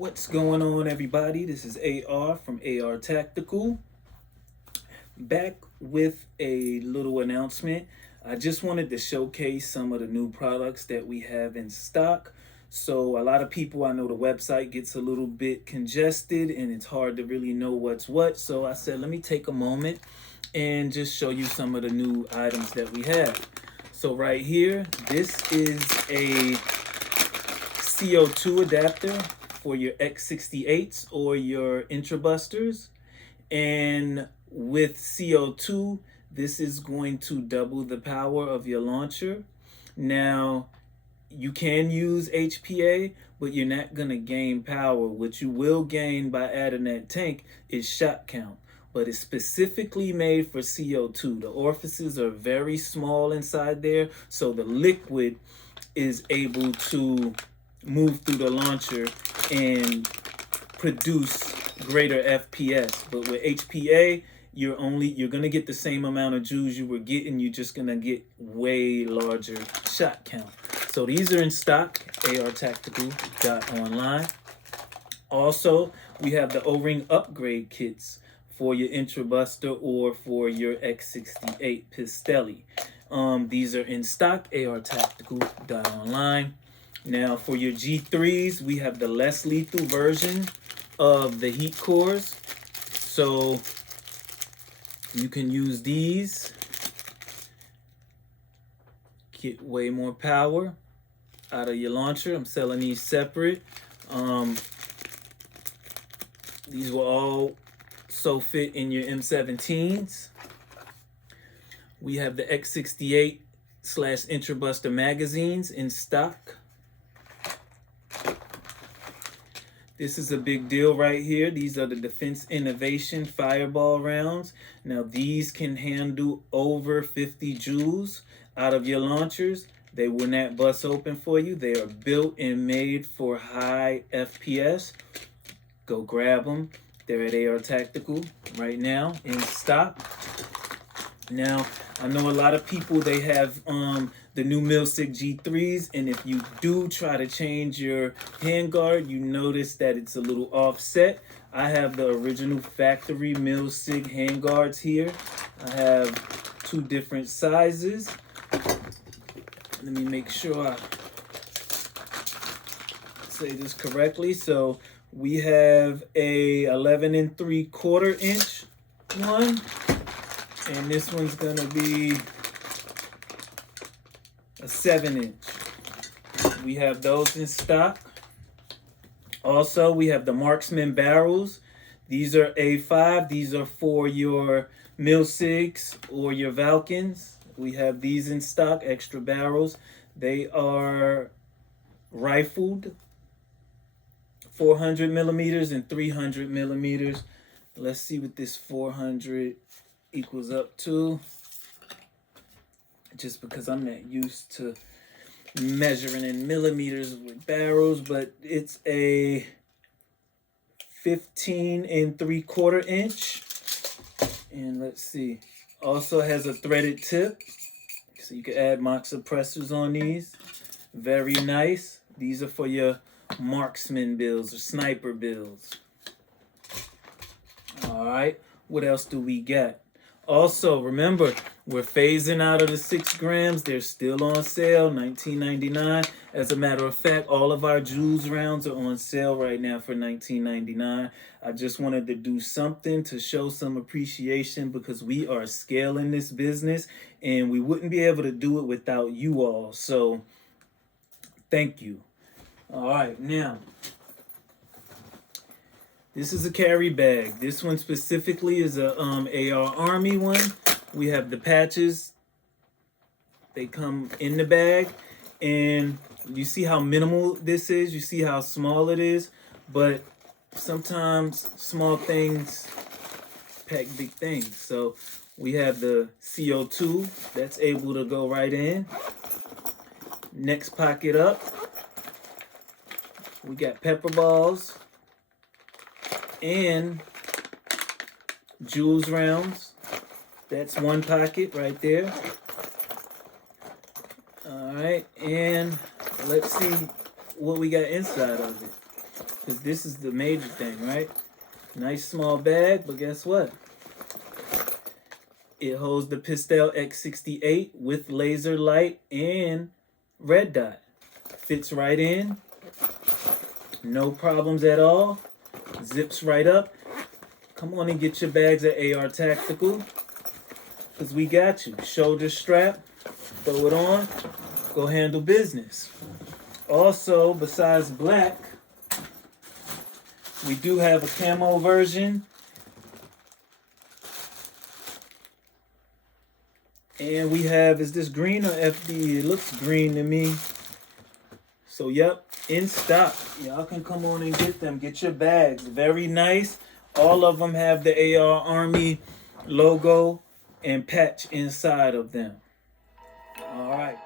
What's going on, everybody? This is AR from AR Tactical. Back with a little announcement. I just wanted to showcase some of the new products that we have in stock. So a lot of people, I know the website gets a little bit congested and it's hard to really know what's what. So I said, let me take a moment and just show you some of the new items that we have. So right here, this is a CO2 adapter for your X68s or your intrabusters. And with CO2, this is going to double the power of your launcher. Now, you can use HPA, but you're not going to gain power. What you will gain by adding that tank is shot count. But it's specifically made for CO2. The orifices are very small inside there, so the liquid is able to move through the launcher and produce greater FPS. But with HPA, you're gonna get the same amount of joules you were getting. You're just gonna get way larger shot count. So these are in stock, ARTactical.online. Also, we have the O-ring upgrade kits for your intrabuster or for your X68 Pistelli. These are in stock, ARTactical.online. Now for your G3s, we have the less lethal version of the heat cores. So you can use these, get way more power out of your launcher. I'm selling these separate. These will also fit in your M17s. We have the X68/Intrabuster magazines in stock. This is a big deal right here. These are the Defense Innovation Fireball rounds. Now these can handle over 50 joules out of your launchers. They will not bust open for you. They are built and made for high FPS. Go grab them. They're at AR Tactical right now in stock. Now, I know a lot of people, they have the new Milsig G3s, and if you do try to change your handguard, you notice that it's a little offset. I have the original factory Milsig handguards here. I have two different sizes. Let me make sure I say this correctly. So we have a 11 3/4 inch one. And this one's gonna be a 7-inch. We have those in stock. Also, we have the Marksman barrels. These are A5. These are for your Milsigs or your Valkens. We have these in stock, extra barrels. They are rifled, 400 millimeters and 300 millimeters. Let's see what this 400 equals up to, just because I'm not used to measuring in millimeters with barrels, but it's a 15 3/4 inch. And let's see, also has a threaded tip, so you can add mock suppressors on these. Very nice. These are for your marksman builds or sniper builds. All right, what else do we got? Also, remember, we're phasing out of the 6 grams. They're still on sale, $19.99. As a matter of fact, all of our Joules rounds are on sale right now for $19.99. I just wanted to do something to show some appreciation because we are scaling this business and we wouldn't be able to do it without you all. So, thank you. All right, now, this is a carry bag. This one specifically is a AR Army one. We have the patches. They come in the bag. And you see how minimal this is. You see how small it is. But sometimes small things pack big things. So we have the CO2 that's able to go right in. Next pocket up, we got pepper balls and Joules rounds. That's one pocket right there. All right, and let's see what we got inside of it. because this is the major thing, right? Nice small bag, but guess what? It holds the Pistol X68 with laser light and red dot. Fits right in. No problems at all. Zips right up. Come on and get your bags at AR Tactical, because we got you. Shoulder strap. Throw it on. Go handle business. Also, besides black, we do have a camo version. And we have, is this green or FD? It looks green to me. So, yep, in stock. Y'all can come on and get them. Get your bags. Very nice. All of them have the AR Army logo and patch inside of them. All right.